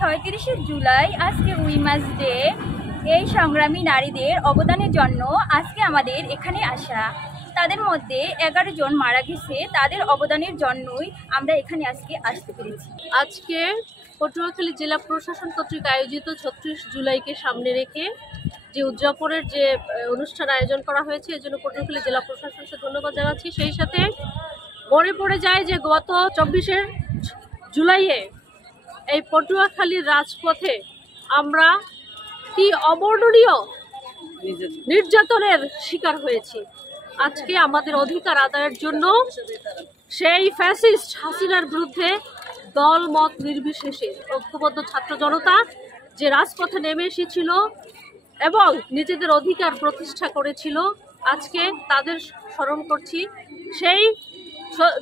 ৩৬শে জুলাই আজকে women's day. এই সংগ্রামী নারীদের অবদানের জন্য আজকে আমাদের এখানে আসা। তাদের মধ্যে 11 জন মারা গেছে, তাদের অবদানের জন্যই আমরা এখানে আজকে আসতে পেরেছি। আজকে পটুয়াখালী জেলা প্রশাসন কর্তৃক আয়োজিত ৩৬ জুলাইকে সামনে রেখে যে উদযাপনের যে অনুষ্ঠান আয়োজন করা হয়েছে, এর জন্য পটুয়াখালী জেলা প্রশাসনকে ধন্যবাদ জানাচ্ছি। সেই সাথে মনে পড়ে যায় যে গত ২৪শে জুলাইয়ে এই পটুয়াখালীর রাজপথে আমরা কি অবর্ণনীয় নির্যাতনের শিকার হয়েছি। আজকে আমাদের অধিকার আদায়ের জন্য সেই ফ্যাসিস্ট হাসিনার বিরুদ্ধে দল মত নির্বিশেষে ঐক্যবদ্ধ ছাত্র জনতা যে রাজপথে নেমে এসেছিল এবং নিজেদের অধিকার প্রতিষ্ঠা করেছিল, আজকে তাদের স্মরণ করছি। সেই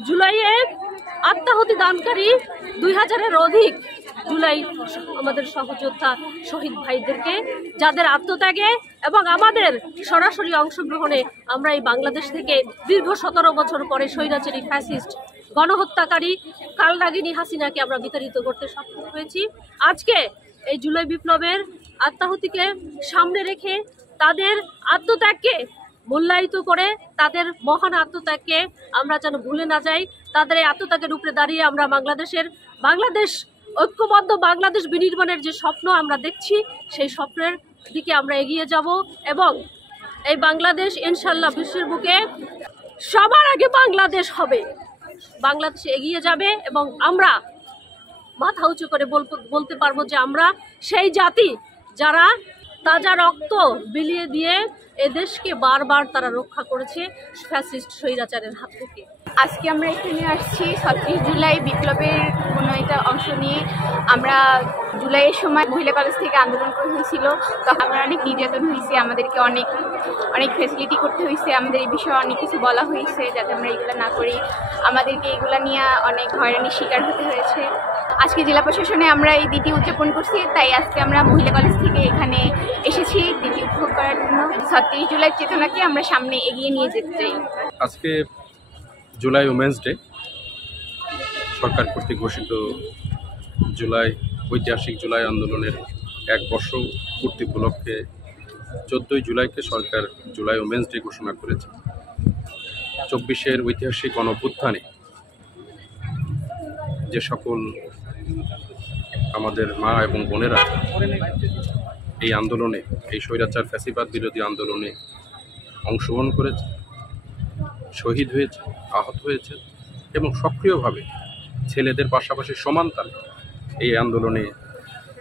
জুলাইয়ে আত্মাহুতি দানকারী ২০০০-এর অধিক জুলাই আমাদের সহযোদ্ধা শহীদ ভাইদেরকে, যাদের আত্মত্যাগে এবং আমাদের সরাসরি অংশগ্রহণে আমরা এই বাংলাদেশ থেকে দীর্ঘ ১৭ বছর পরে স্বৈরাচারী ফ্যাসিস্ট গণহত্যাকারী কালনাগিনী হাসিনাকে আমরা বিতাড়িত করতে সক্ষম হয়েছি। আজকে এই জুলাই বিপ্লবের আত্মাহুতিকে সামনে রেখে তাদের আত্মত্যাগকে মূল্যায়িত করে, তাদের মহান আত্মত্যাগকে আমরা যেন ভুলে না যাই। তাদের এই আত্মত্যাগের উপরে দাঁড়িয়ে আমরা বাংলাদেশ ঐক্যবদ্ধ বাংলাদেশ বিনির্মাণের যে স্বপ্ন আমরা দেখছি, সেই স্বপ্নের দিকে আমরা এগিয়ে যাব এবং এই বাংলাদেশ ইনশাল্লাহ বিশ্বের বুকে সবার আগে বাংলাদেশ হবে, বাংলাদেশ এগিয়ে যাবে এবং আমরা মাথা উঁচু করে বলতে পারবো যে আমরা সেই জাতি যারা তাজা রক্ত বিলিয়ে দিয়ে এদেশকে বারবার তারা রক্ষা করেছে ফ্যাসিস্ট স্বৈরাচারের হাত থেকে। আজকে আমরা এখানে আসছি ৩৬ জুলাই বিপ্লবের কোনো একটা অংশ নিয়ে। আমরা জুলাইয়ের সময় মহিলা কলেজ থেকে আন্দোলন করা হয়েছিল, তখন আমরা অনেক নির্যাতন হয়েছে, আমাদেরকে অনেক ফ্যাসিলিটি করতে হয়েছে, আমাদের এই বিষয়ে অনেক কিছু বলা হয়েছে যাতে আমরা এগুলো না করি। আমাদেরকে এগুলো নিয়ে অনেক হয়রানির শিকার হতে হয়েছে। আজকে জেলা প্রশাসনে আমরা এই দিনটি উদযাপন করছি, তাই আজকে আমরা মহিলা কলেজ থেকে এখানে এসেছি দিনটি উপভোগ করার জন্য। ৩৬ জুলাই চেতনাকে আমরা সামনে এগিয়ে নিয়ে যেতে চাই। আজকে জুলাই উমেন্স ডে, সরকার কর্তৃক ঘোষিত ঐতিহাসিক জুলাই আন্দোলনের ১ বর্ষ পূর্তি উপলক্ষে ১৪ই জুলাইকে সরকার জুলাই উমেন্স ডে ঘোষণা করেছে। ২৪-এর ঐতিহাসিক গণঅভ্যুত্থানে যে সকল আমাদের মা এবং বোনেরা এই আন্দোলনে, এই স্বৈরাচার ফ্যাসিবাদ বিরোধী আন্দোলনে অংশগ্রহণ করেছে, শহীদ হয়েছে, আহত হয়েছে এবং সক্রিয়ভাবে ছেলেদের পাশাপাশি সমান তালে এই আন্দোলনে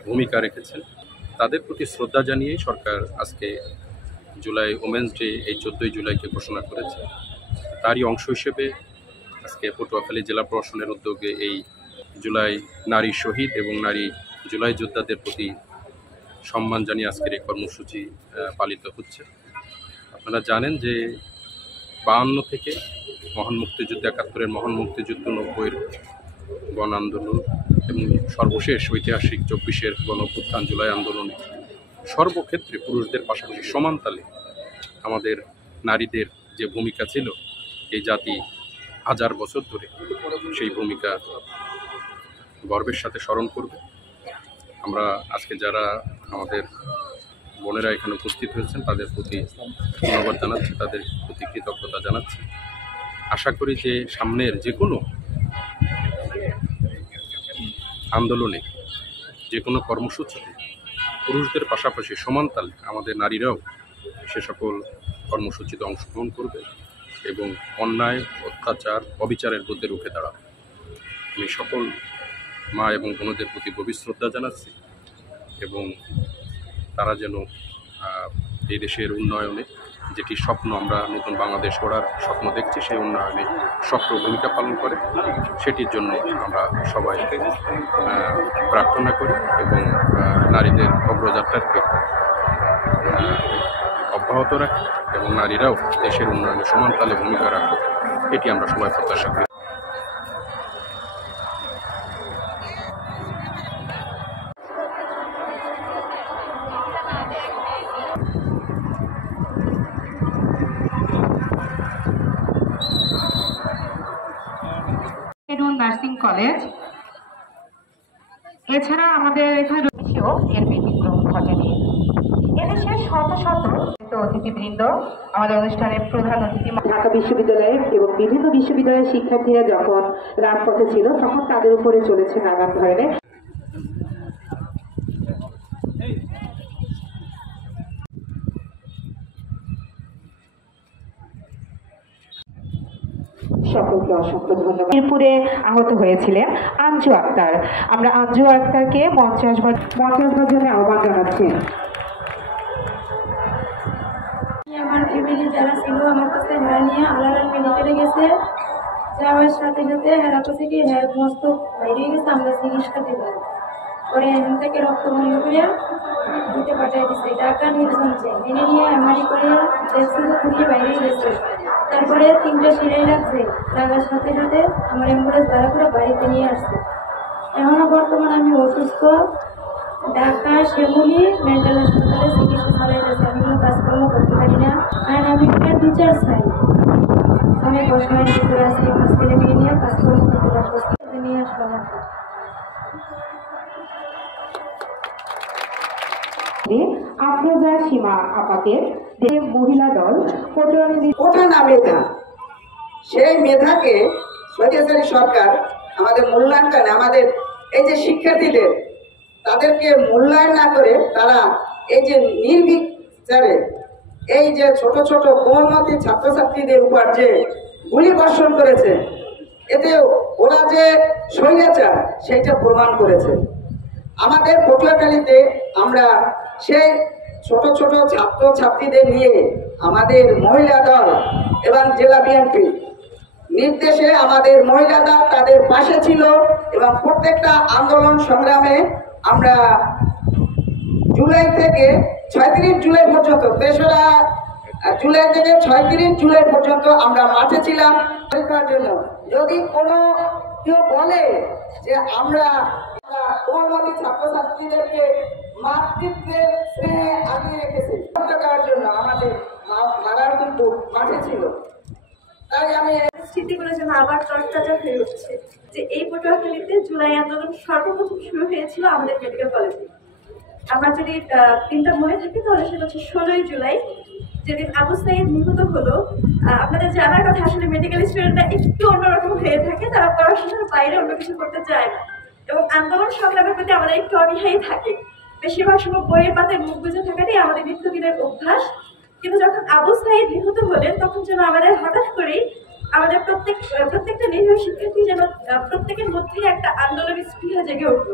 ভূমিকা রেখেছেন, তাদের প্রতি শ্রদ্ধা জানিয়েই সরকার আজকে জুলাই উমেন্স ডে এই ১৪ই জুলাইকে ঘোষণা করেছে। তারই অংশ হিসেবে আজকে পটুয়াখালী জেলা প্রশাসনের উদ্যোগে এই জুলাই নারী শহীদ এবং নারী জুলাই যোদ্ধাদের প্রতি সম্মান জানিয়ে আজকের এই কর্মসূচি পালিত হচ্ছে। আপনারা জানেন যে ৫২ থেকে মহান মুক্তিযুদ্ধ, ৭১-এর মহান মুক্তিযুদ্ধ, ৯০-এর গণ আন্দোলন এবং সর্বশেষ ঐতিহাসিক ২৪-এর গণঅভ্যুত্থান জুলাই আন্দোলনে সর্বক্ষেত্রে পুরুষদের পাশাপাশি সমান তালে আমাদের নারীদের যে ভূমিকা ছিল, এই জাতি হাজার বছর ধরে সেই ভূমিকা গর্বের সাথে স্মরণ করবে। আমরা আজকে যারা আমাদের বোনেরা এখানে উপস্থিত হয়েছেন তাদের প্রতি ধন্যবাদ জানাচ্ছি, তাদের প্রতি কৃতজ্ঞতা জানাচ্ছি। আশা করি যে সামনের যে কোনো আন্দোলনে, যে কোনো কর্মসূচিতে পুরুষদের পাশাপাশি সমান তালে আমাদের নারীরাও সে সকল কর্মসূচিতে অংশগ্রহণ করবে এবং অন্যায়, অত্যাচার, অবিচারের বিরুদ্ধে রুখে দাঁড়াবে। আমি সকল মা এবং বোনদের প্রতি গভীর শ্রদ্ধা জানাচ্ছি এবং তারা যেন এই দেশের উন্নয়নে যেটি স্বপ্ন, আমরা নতুন বাংলাদেশ গড়ার স্বপ্ন দেখছি, সেই উন্নয়নে সক্রিয় ভূমিকা পালন করে, সেটির জন্য আমরা সবাই প্রার্থনা করি এবং নারীদের অগ্রযাত্রাকে অব্যাহত রাখি এবং নারীরাও দেশের উন্নয়নে সমান তালে ভূমিকা রাখে, এটি আমরা সবাই প্রত্যাশা করি। Nursing college. এছাড়া আমাদের এখানে রয়েছেও এর ব্যতিক্রম ঘটেনি। এদেশের শত শত অতিথিবৃন্দ, আমাদের অনুষ্ঠানের প্রধান অতিথি ঢাকা বিশ্ববিদ্যালয়ের এবং বিভিন্ন বিশ্ববিদ্যালয়ের শিক্ষার্থীরা যখন রাজপথে ছিল তখন তাদের উপরে চলেছে নানান ধরনের সকলকে অসংখ্য ধন্যবাদ। মিরপুরে আহত হয়েছিলেন আঞ্জু আক্তার। আমরা আঞ্জু আক্তারকে মঞ্চে আসবার জন্য আহ্বান জানাচ্ছি। আমার ফ্যামিলি যারা ছিল আমার কাছে হেরা নিয়ে আলাদা মেডিকেলে গেছে, যাওয়ার সাথে সাথে হেরা কাছে কি হের মস্ত বাইরে গেছে, আমরা চিকিৎসা দেব পরে এখান থেকে রক্ত বন্ধ করে দিতে পাঠিয়ে দিচ্ছে। টাকা নির্জনছে এনে নিয়ে এমআরআই করে দেখছে যে খুঁড়িয়ে বাইরে গেছে। তারপরে 3টে সিলাই লাগছে, লাগার সাথে সাথে আমার অ্যাম্বুলেন্স ভাড়া করে বাড়িতে নিয়ে আসছে। এখনও বর্তমানে আমি অসুস্থ, ঢাকা শ্যামলী মেন্টাল হাসপাতালে চিকিৎসা চালাই যাচ্ছে। আমি কোনো কাজকর্ম করতে পারি না, আর আমি একটা টিচার চাই। আমি বসমায় ভিতরে আছি, হস্টেলে মেয়ে নিয়ে কাজকর্ম করতে পারছি, নিয়ে আসলাম। আফরোজা সীমা আপাকে মহিলা দল ওঠা না মেধা, সেই মেধাকে স্বৈরাচারী সরকার আমাদের মূল্যায়ন করে। আমাদের এই যে শিক্ষার্থীদের, তাদেরকে মূল্যায়ন না করে তারা এই যে নির্বিচারে এই যে ছোট ছোট কোমলমতি ছাত্রছাত্রীদের উপর যে গুলি বর্ষণ করেছে, এতে ওরা যে স্বৈরাচার সেইটা প্রমাণ করেছে। আমাদের পটুয়াখালীতে আমরা সেই ছোট ছোট ছাত্র ছাত্রীদের নিয়ে আমাদের মহিলা দল এবং জেলা বিএনপি নির্দেশে আমাদের মহিলা দল তাদের পাশে ছিল এবং প্রত্যেকটা আন্দোলন সংগ্রামে আমরা জুলাই থেকে 36 জুলাই পর্যন্ত, 3রা জুলাই থেকে 36 জুলাই পর্যন্ত আমরা মাঠে ছিলাম পরীক্ষার জন্য। যদি কোনো কেউ বলে যে আমরা কোমলমতি ছাত্রছাত্রীদেরকে মাতৃত্বের স্নেহে আগিয়ে রেখেছি, দেওয়ার জন্য আমাদের মারার কিন্তু মাঠে ছিল। তাই আমি স্মৃতিগুলো যেন আবার চর্চা হয়ে উঠছে যে এই পটুয়াখালীতে জুলাই আন্দোলন সর্বপ্রথম শুরু হয়েছিল আমাদের মেডিকেল কলেজে। আমার যদি দিনটা মনে থাকে তাহলে সেটা হচ্ছে 16ই জুলাই, যেদিন আবু সাইদ নিহত হলো। আপনাদের জানার কথা, আসলে মেডিকেল স্টুডেন্টরা একটু অন্যরকম হয়ে থাকে, তারা পড়াশোনার বাইরে অন্য কিছু করতে চায় না এবং আন্দোলন সংগ্রামের প্রতি আমাদের একটু অনীহাই থাকে। বেশিরভাগ সময় বইয়ের পাতায় মুখ বুঝে থাকাটাই আমাদের নিত্যদিনের অভ্যাস। কিন্তু যখন আবু সাইদ নিহত হলেন তখন যেন আমাদের হঠাৎ করেই আমাদের প্রত্যেকটা নিরীহ শিক্ষার্থী যেন প্রত্যেকের মধ্যে একটা আন্দোলনের স্পৃহা জেগে উঠল।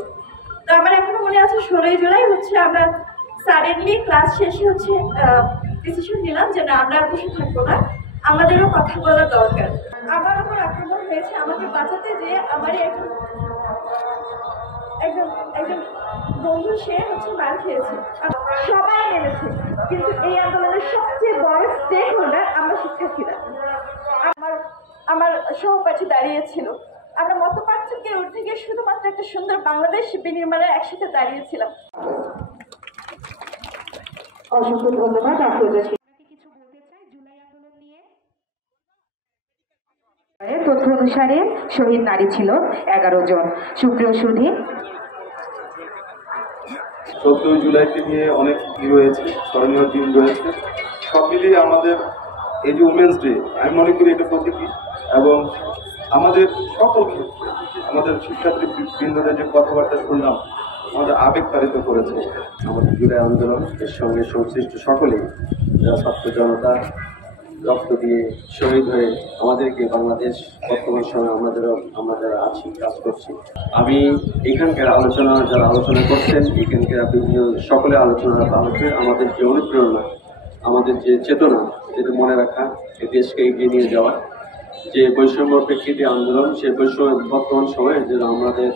তো আমার এখনো মনে আছে 16ই জুলাই হচ্ছে আমরা সাডেনলি ক্লাস শেষে হচ্ছে ডিসিশন নিলাম যে না, আমরা বসে থাকবো না, আমাদেরও কথা বলা দরকার। আমার উপর আক্রমণ হয়েছে, আমাকে বাঁচাতে যে আমারই একজন বন্ধু, সে হচ্ছে মার খেয়েছে। সবাই নেমেছে, কিন্তু এই আন্দোলনের সবচেয়ে বড় স্টেক হোল্ডার আমরা শিক্ষার্থীরা। আমার সহপাঠী দাঁড়িয়েছিল, আমরা মত পার্থক্যের ঊর্ধ্বে গিয়ে শুধুমাত্র একটা সুন্দর বাংলাদেশ বিনির্মাণে একসাথে দাঁড়িয়েছিলাম। অসংখ্য ধন্যবাদ। আফরোজা সীমাকে কিছু বলতে চাই জুলাই আন্দোলন নিয়ে। তথ্য অনুসারে শহীদ নারী ছিল 11 জন। সুপ্রিয় সুধী, 14 জুলাইকে নিয়ে অনেক রয়েছে, স্মরণীয় দিন রয়েছে। সব মিলিয়ে আমাদের এই যে উমেন্স ডে, আমি মনে করি এটা প্রতীকী এবং আমাদের সকল ক্ষেত্রে আমাদের শিক্ষার্থী বৃন্দদের যে কথাবার্তা শুনলাম আমাদের আবেগ তাড়িত করেছে। আমাদের জুলাই আন্দোলন এর সঙ্গে সংশ্লিষ্ট সকলেই, যারা ছাত্র জনতা রক্ত দিয়ে শহীদ হয়ে আমাদেরকে বাংলাদেশ বর্তমান সময়ে আমরা যারা আছি, কাজ করছি। আমি এখানকার যারা আলোচনা করছেন, এখানকার বিভিন্ন সকলে আলোচনার আলোচনা আমাদের যে অনুপ্রেরণা, আমাদের যে চেতনা, যেটা মনে রাখা, এই দেশকে এগিয়ে নিয়ে যাওয়া, যে বৈষম্য প্রেক্ষিতে আন্দোলন, সেই বৈষম্য বর্তমান সময়ে যেন আমাদের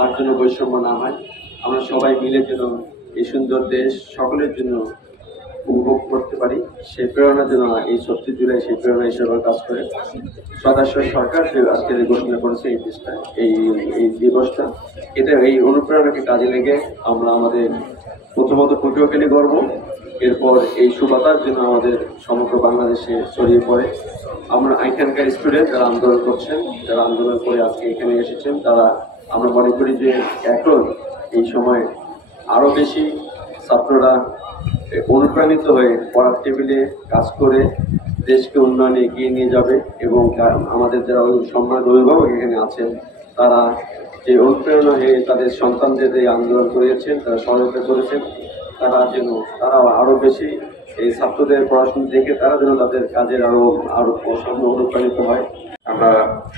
আর জন্য বৈষম্য না হয়, আমরা সবাই মিলে যেন এই সুন্দর দেশ সকলের জন্য উপভোগ করতে পারি, সেই প্রেরণা যেন এই 36 জুলাই সেই প্রেরণা হিসেবে কাজ করে। সদস্য সরকার আজকে যে ঘোষণা করেছে এই দেশটা, এই দিবসটা, এটা এই অনুপ্রেরণাকে কাজে লেগে আমরা আমাদের প্রথমত পটুয়াখালী গর্ব এরপর এই সুবাতাস যেন আমাদের সমগ্র বাংলাদেশে ছড়িয়ে পড়ে। আমরা এখানকার স্টুডেন্ট যারা আন্দোলন করছেন, যারা আন্দোলন করে আজকে এখানে এসেছেন, তারা আমরা মনে করি যে এখন এই সময় আরও বেশি ছাত্ররা অনুপ্রাণিত হয়ে পড়ার টেবিলে কাজ করে দেশকে উন্নয়নে এগিয়ে নিয়ে যাবে এবং আমাদের যারা সম্মানিত অভিভাবক এখানে আছেন তারা যে অনুপ্রেরণা হয়ে তাদের সন্তানদের এই আন্দোলন করেছেন, তারা সহায়তা করেছেন, তারা আরো বেশি এই ছাত্রদের পড়াশোনা দেখে তারা যেন তাদের কাজের আরো সামনে অনুপ্রাণিত হয়। আমরা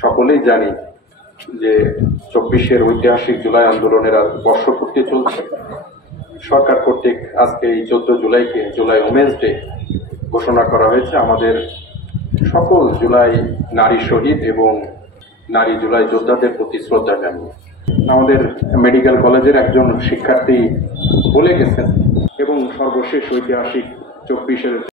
সকলেই জানি যে 24-এর ঐতিহাসিক জুলাই আন্দোলনের বর্ষপূর্তি চলছে। সরকার কর্তৃক আজকে এই 14 জুলাইকে জুলাই উমেন্স ডে ঘোষণা করা হয়েছে। আমাদের সকল জুলাই নারী শহীদ এবং নারী জুলাই যোদ্ধাদের প্রতি শ্রদ্ধা জানিয়ে আমাদের মেডিকেল কলেজের একজন শিক্ষার্থী বলে গেছেন এবং সর্বশেষ ঐতিহাসিক 24-এর